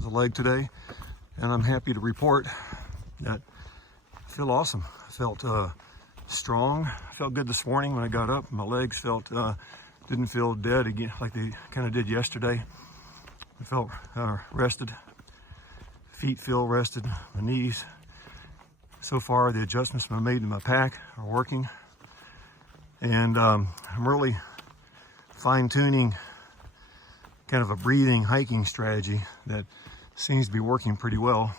the leg today, and I'm happy to report that I feel awesome. I felt strong. I felt good this morning when I got up. My legs didn't feel dead again like they kind of did yesterday. I felt rested. Feet feel rested. My knees. So far, the adjustments I made to my pack are working, and I'm really fine-tuning kind of a breathing hiking strategy that seems to be working pretty well.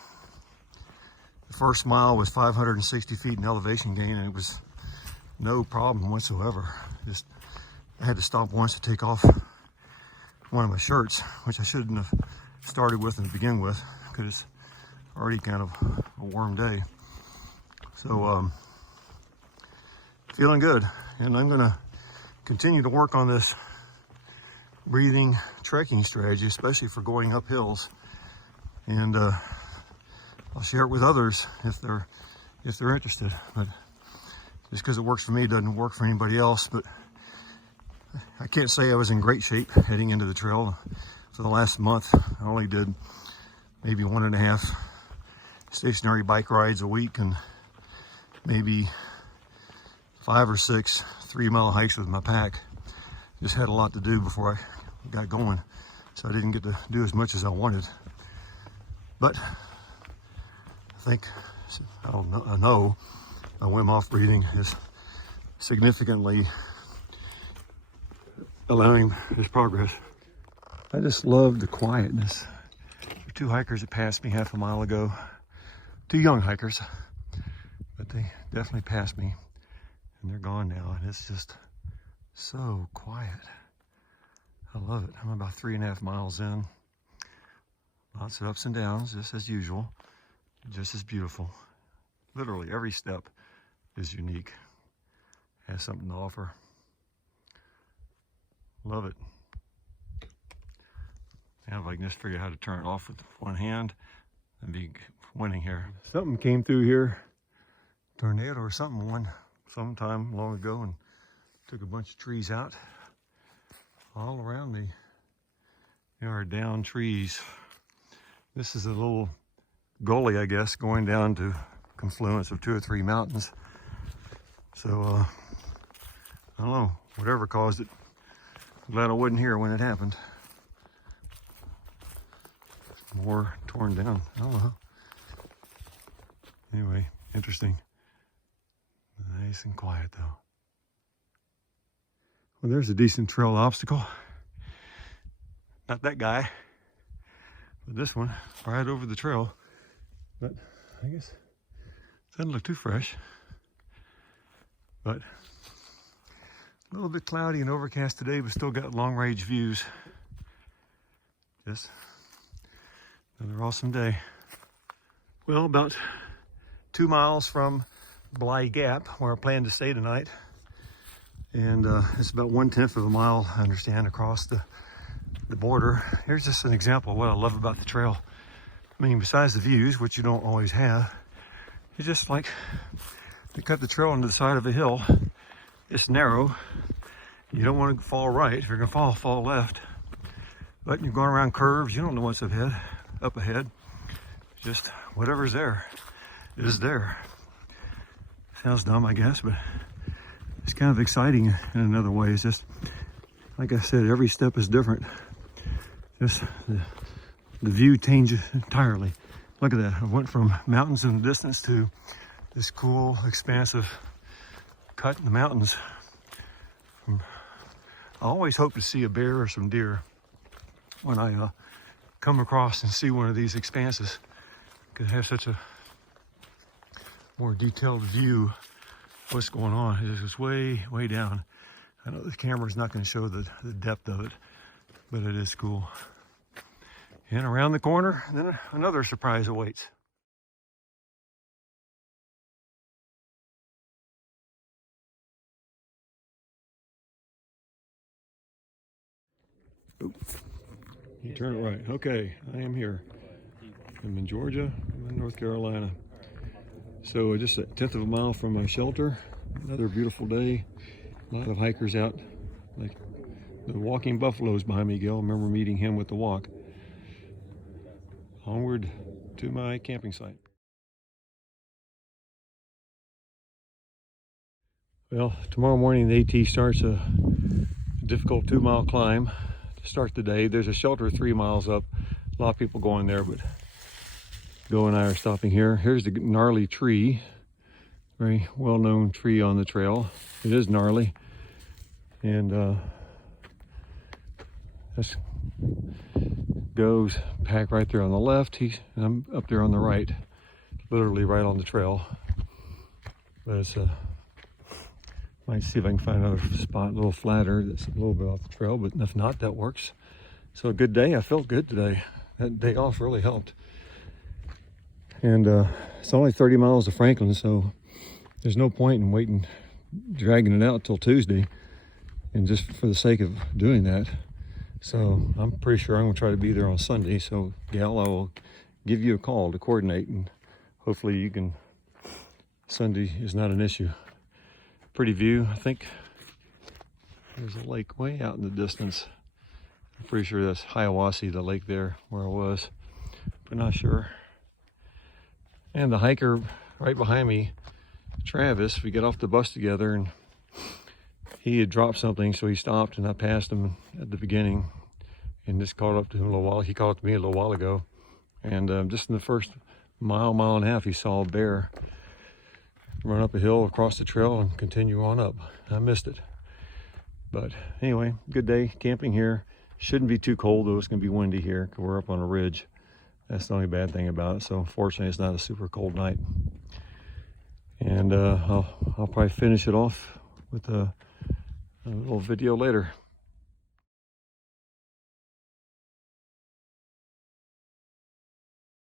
The first mile was 560 feet in elevation gain, and it was no problem whatsoever. Just I had to stop once to take off one of my shirts, which I shouldn't have started with to begin with, because it's already kind of a warm day. So feeling good, and I'm gonna continue to work on this breathing trekking strategy, especially for going up hills, and I'll share it with others if they're interested. But just because it works for me doesn't work for anybody else. But I can't say I was in great shape heading into the trail. For the last month, I only did maybe 1.5 stationary bike rides a week, and maybe 5 or 6 3-mile hikes with my pack. Just had a lot to do before I got going, so I didn't get to do as much as I wanted. But I think, I know my Wim Hof breathing is significantly allowing this progress. I just love the quietness. There were 2 hikers that passed me half a mile ago. 2 young hikers, but they definitely passed me, and they're gone now, and it's just so quiet. I love it. I'm about 3.5 miles in. Lots of ups and downs, just as usual, just as beautiful. Literally every step is unique, has something to offer. Love it. Now if I can just figure out how to turn it off with one hand, I'd be winning here. Something came through here, tornado or something, sometime long ago, and took a bunch of trees out. All around me, there are down trees. This is a little gully, I guess, going down to confluence of 2 or 3 mountains. So, I don't know, whatever caused it. I'm glad I wasn't here when it happened. More torn down, I don't know. Anyway, interesting. Nice and quiet though. Well, there's a decent trail obstacle. Not that guy, but this one, right over the trail. But I guess it doesn't look too fresh. But a little bit cloudy and overcast today, but still got long range views. Just another awesome day. Well, about 2 miles from Bly Gap, where I plan to stay tonight. And it's about 1/10 of a mile, I understand, across the border. Here's just an example of what I love about the trail. I mean, besides the views, which you don't always have, it's just like they cut the trail into the side of a hill. It's narrow. You don't want to fall right. If you're gonna fall left. But you're going around curves, you don't know what's up ahead. Just whatever's there is there. Sounds dumb, I guess, but it's kind of exciting in another way. It's just, like I said, every step is different. Just the view changes entirely. Look at that. I went from mountains in the distance to this cool, expansive cut in the mountains. I always hope to see a bear or some deer when I come across and see one of these expanses. Could have such a more detailed view what's going on. It's just way down. I know the camera's not going to show the depth of it, but it is cool. And around the corner, then another surprise awaits. Oops. You turn it right. Okay, I am here. I'm in Georgia, I'm in North Carolina. So just a 1/10 of a mile from my shelter. Another beautiful day. A lot of hikers out. Like the walking buffaloes behind me, Gil. I remember meeting him with the walk. onward to my camping site. Well, tomorrow morning the AT starts a difficult 2-mile climb to start the day. There's a shelter 3 miles up. A lot of people going there, but Bill and I are stopping here. Here's the gnarly tree, very well-known tree on the trail. It is gnarly, and this goes pack right there on the left. I'm up there on the right, literally right on the trail. But it's might see if I can find another spot a little flatter that's a little bit off the trail, but if not, that works. So a good day. I felt good today. That day off really helped. And it's only 30 miles to Franklin, so there's no point in waiting, dragging it out till Tuesday, and just for the sake of doing that. So I'm pretty sure I'm gonna try to be there on Sunday. So Gal, I will give you a call to coordinate, and hopefully you can, Sunday is not an issue. Pretty view. I think there's a lake way out in the distance. I'm pretty sure that's Hiawassee, the lake there where I was, but not sure. And the hiker right behind me, Travis, we got off the bus together, and he had dropped something, so he stopped, and I passed him at the beginning and just caught up to him a little while. He caught up to me a little while ago, and just in the first mile and a half, he saw a bear run up a hill across the trail and continue on up. I missed it. But anyway, good day camping here. Shouldn't be too cold, though. It's going to be windy here because we're up on a ridge. That's the only bad thing about it. So fortunately, it's not a super cold night. And I'll probably finish it off with a little video later.